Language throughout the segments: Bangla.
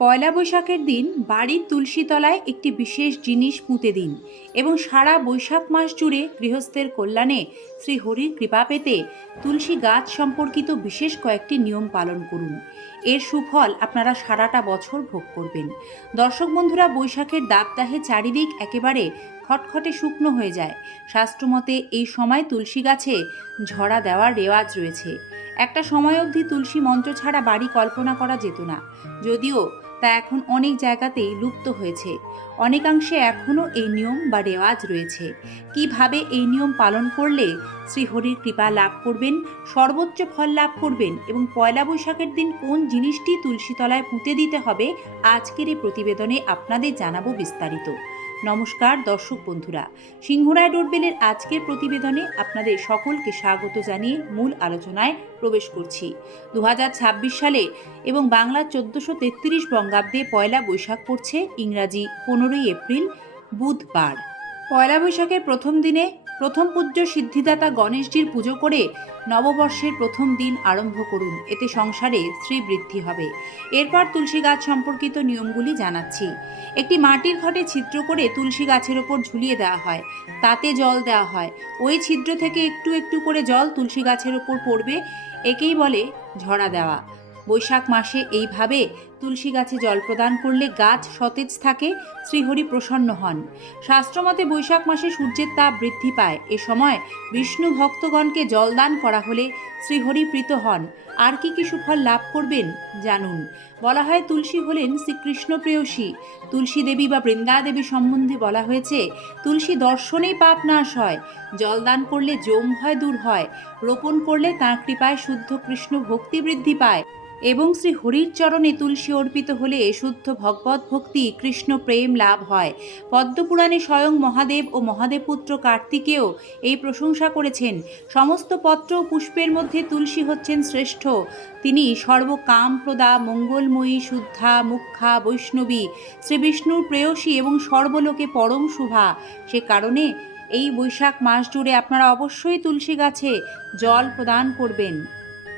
পয়লা বৈশাখের দিন বাড়ির তুলসী তলায় একটি বিশেষ জিনিস পুঁতে দিন এবং সারা বৈশাখ মাস জুড়ে গৃহস্থের কল্যাণে শ্রী হরির কৃপা পেতে তুলসী গাছ সম্পর্কিত বিশেষ কয়েকটি নিয়ম পালন করুন। এর সুফল আপনারা সারাটা বছর ভোগ করবেন। দর্শক বন্ধুরা, বৈশাখের দাবদাহে চারিদিক একেবারে খটখটে শুকনো হয়ে যায়। শাস্ত্রমতে এই সময় তুলসী গাছে ঝরা দেওয়ার রেওয়াজ রয়েছে। একটা সময় অবধি তুলসী মন্ত্র ছাড়া বাড়ি কল্পনা করা যেত না, যদিও তা এখন অনেক জায়গাতেই লুপ্ত হয়েছে। অনেকাংশে এখনও এই নিয়ম বা রেওয়াজ রয়েছে। কিভাবে এই নিয়ম পালন করলে শ্রীহরির কৃপা লাভ করবেন, সর্বোচ্চ ফল লাভ করবেন এবং পয়লা বৈশাখের দিন কোন জিনিসটি তুলসী তলায় পুঁতে দিতে হবে, আজকের এই প্রতিবেদনে আপনাদের জানাবো বিস্তারিত। নমস্কার দর্শক বন্ধুরা, সিংহরায় ডোরবেলের আজকের প্রতিবেদনে আপনাদের সকলকে স্বাগত জানিয়ে মূল আলোচনায় প্রবেশ করছি। 2026 সালে এবং বাংলা 1433 বঙ্গাব্দে পয়লা বৈশাখ পড়ছে ইংরাজি 15ই এপ্রিল বুধবার। পয়লা বৈশাখের প্রথম দিনে প্রথম পূজ্য সিদ্ধিদাতা গণেশজির পুজো করে নববর্ষের প্রথম দিন আরম্ভ করুন, এতে সংসারে শ্রীবৃদ্ধি হবে। এরপর তুলসী গাছ সম্পর্কিত নিয়মগুলি জানাচ্ছি। একটি মাটির ঘটে ছিদ্র করে তুলসী গাছের ওপর ঝুলিয়ে দেওয়া হয়, তাতে জল দেওয়া হয়। ওই ছিদ্র থেকে একটু একটু করে জল তুলসী গাছের ওপর পড়বে, একেই বলে ঝরা দেওয়া। বৈশাখ মাসে এইভাবে তুলসী গাছে জল প্রদান করলে গাছ সতেজ থাকে, শ্রীহরি প্রসন্ন হন। শাস্ত্রমতে বৈশাখ মাসে সূর্যের তাপ বৃদ্ধি পায়। এ সময় বিষ্ণু ভক্তগণকে জলদান করা হলে শ্রীহরি প্রীত হন। আর কি কি সুফল লাভ করবেন জানুন। বলা হয় তুলসী হলেন শ্রীকৃষ্ণ প্রেয়সী। তুলসী দেবী বা বৃন্দা দেবী সম্বন্ধে বলা হয়েছে, তুলসী দর্শনেই পাপ নাশ হয়, জলদান করলে যম ভয় দূর হয়, রোপণ করলে তাঁর কৃপায় শুদ্ধ কৃষ্ণ ভক্তি বৃদ্ধি পায় এবং শ্রী হরির চরণে তুলসী অর্পিত হলে শুদ্ধ ভগবত ভক্তি কৃষ্ণ প্রেম লাভ হয়। পদ্মপুরাণে স্বয়ং মহাদেব ও মহাদেবপুত্র কার্তিকেয় এই প্রশংসা করেছেন। সমস্ত পত্র ও পুষ্পের মধ্যে তুলসী হচ্ছেন শ্রেষ্ঠ। তিনি সর্বকামপ্রদা, মঙ্গলময়ী, শুদ্ধা, মুখ্যা, বৈষ্ণবী, শ্রীবিষ্ণুর প্রেয়সী এবং সর্বলোকে পরম শুভা। সে কারণে এই বৈশাখ মাস জুড়ে আপনারা অবশ্যই তুলসী গাছে জল প্রদান করবেন।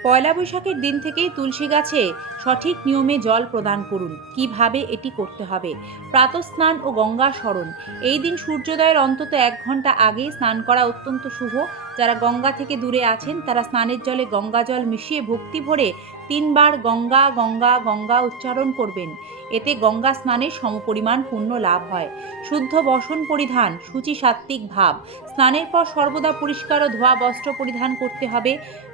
পয়লা বৈশাখের দিন থেকেই তুলসী গাছে সঠিক নিয়মে জল প্রদান করুন। কিভাবে এটি করতে হবে? প্রাতঃস্নান ও গঙ্গা স্মরণ। এই দিন সূর্যোদয়ের অন্তত 1 ঘন্টা আগে স্নান করা অত্যন্ত শুভ। যারা গঙ্গা থেকে দূরে আছেন তারা স্নানের জলে গঙ্গা জল মিশিয়ে ভক্তি ভরে 3 বার গঙ্গা গঙ্গা গঙ্গা উচ্চারণ করবেন। এতে গঙ্গা স্নানের সমপরিমাণ পুণ্য লাভ হয়। শুদ্ধ বসন পরিধান, শুচি সাত্ত্বিক ভাব। স্নানের পর সর্বদা পরিষ্কার ও ধোয়া বস্ত্র পরিধান করতে হবে।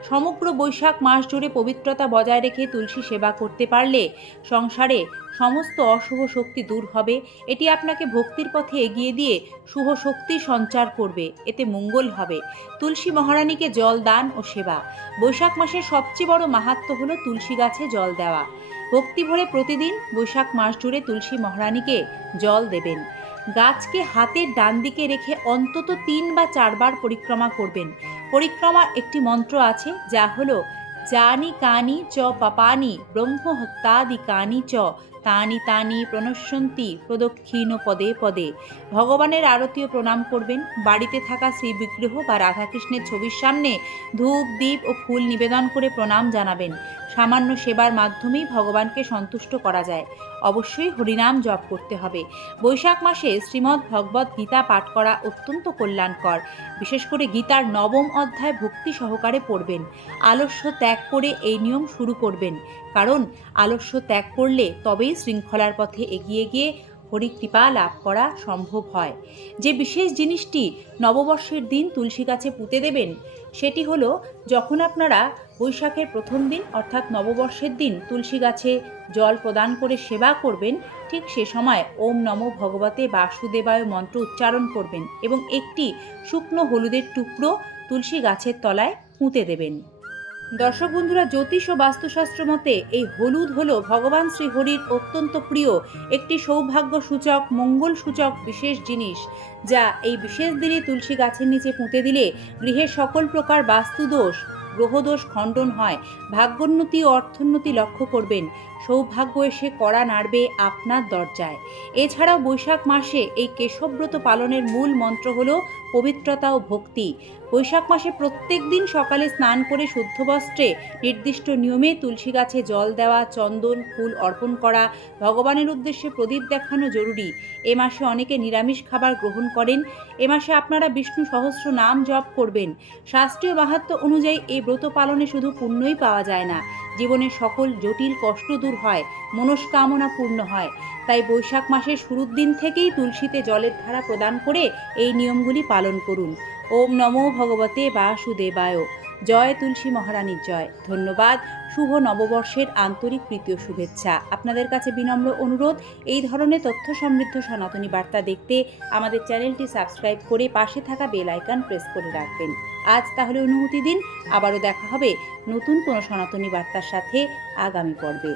সমগ্র বৈশাখ মাস জুড়ে পবিত্রতা বজায় রেখে তুলসী সেবা করতে পারলে সংসারে সমস্ত অশুভ শক্তি দূর হবে। এটি আপনাকে ভক্তির পথে এগিয়ে দিয়ে শুভ শক্তি সঞ্চার করবে, এতে মঙ্গল হবে। তুলসী মহারানীকে জল দান ও সেবা। বৈশাখ মাসের সবচেয়ে বড় মাহাত্ম্য হলো তুলসী গাছে জল দেওয়া। ভক্তি ভরে প্রতিদিন বৈশাখ মাস জুড়ে তুলসী মহারানীকে জল দেবেন। গাছকে হাতের ডান দিকে রেখে অন্তত 3 বা 4 বার পরিক্রমা করবেন। পরিক্রমার একটি মন্ত্র আছে, যা হলো জানি কানি চ পাপানি ব্রহ্ম হত্যাদি কানি চ তানি তানি প্রণশ্যন্তি প্রদক্ষিণ পদে পদে। ভগবানের আরতি ও প্রণাম করবেন। বাড়িতে থাকা শ্রী বিগ্রহ বা রাধাকৃষ্ণের ছবির সামনে ধূপ দ্বীপ ও ফুল নিবেদন করে প্রণাম জানাবেন। সামান্য সেবার মাধ্যমেই ভগবানকে সন্তুষ্ট করা যায়। অবশ্যই হরিনাম জপ করতে হবে। বৈশাখ মাসে শ্রীমদ্ ভগবদ্ গীতা পাঠ করা অত্যন্ত কল্যাণকর। বিশেষ করে গীতার 9ম অধ্যায় ভক্তি সহকারে পড়বেন। আলস্য ত্যাগ করে এই নিয়ম শুরু করবেন, কারণ আলস্য ত্যাগ করলে তবেই শৃঙ্খলার পথে এগিয়ে গিয়ে হরিকৃপা লাভ করা সম্ভব হয়। যে বিশেষ জিনিসটি নববর্ষের দিন তুলসী গাছে পুঁতে দেবেন, সেটি হলো যখন আপনারা বৈশাখের প্রথম দিন অর্থাৎ নববর্ষের দিন তুলসী গাছে জল প্রদান করে সেবা করবেন, ঠিক সে সময় ওম নমো ভগবতে বাসুদেবায় মন্ত্র উচ্চারণ করবেন এবং একটি শুকনো হলুদের টুকরো তুলসী গাছের তলায় পুঁতে দেবেন। দর্শক বন্ধুরা, জ্যোতিষ ও বাস্তুশাস্ত্র মতে এই হলুদ হলো ভগবান শ্রীহরির অত্যন্ত প্রিয় একটি সৌভাগ্য সূচক, মঙ্গল সূচক বিশেষ জিনিস, যা এই বিশেষ দিনে তুলসী গাছের নিচে পুঁতে দিলে গৃহের সকল প্রকার বাস্তুদোষ গ্রহদোষ খণ্ডন হয়, ভাগ্যোন্নতি ও অর্থোন্নতি লক্ষ্য করবেন, সৌভাগ্য এসে কড়া নাড়বে আপনার দরজায়। এছাড়াও বৈশাখ মাসে এই কেশবব্রত পালনের মূল মন্ত্র হল পবিত্রতা ও ভক্তি। বৈশাখ মাসে প্রত্যেক দিন সকালে স্নান করে শুদ্ধ বস্ত্রে নির্দিষ্ট নিয়মে তুলসী গাছে জল দেওয়া, চন্দন ফুল অর্পণ করা, ভগবানের উদ্দেশ্যে প্রদীপ দেখানো জরুরি। এ মাসে অনেকে নিরামিষ খাবার গ্রহণ করেন। এ মাসে আপনারা বিষ্ণু সহস্র নাম জপ করবেন। শাস্ত্রীয় মাহাত্ম্য অনুযায়ী এই ব্রত পালনে শুধু পুণ্যই পাওয়া যায় না, জীবনের সকল জটিল কষ্ট দূর হয়, মনস্কামনা পূর্ণ হয়। তাই বৈশাখ মাসের শুরুর দিন থেকেই তুলসীতে জলের ধারা প্রদান করে এই নিয়মগুলি পালন করুন। ওম নমো ভগবতে বাসুদেবায়। জয় তুলসী মহারানীর জয়। ধন্যবাদ। শুভ নববর্ষের আন্তরিক প্রীতি ও শুভেচ্ছা। আপনাদের কাছে বিনম্র অনুরোধ, এই ধরনের তথ্য সমৃদ্ধ সনাতনী বার্তা দেখতে আমাদের চ্যানেলটি সাবস্ক্রাইব করে পাশে থাকা বেল আইকন প্রেস করে রাখবেন। আজ তাহলে অনুমতি দিন, আবারও দেখা হবে নতুন কোনো সনাতনী বার্তার সাথে আগামী পর্বে।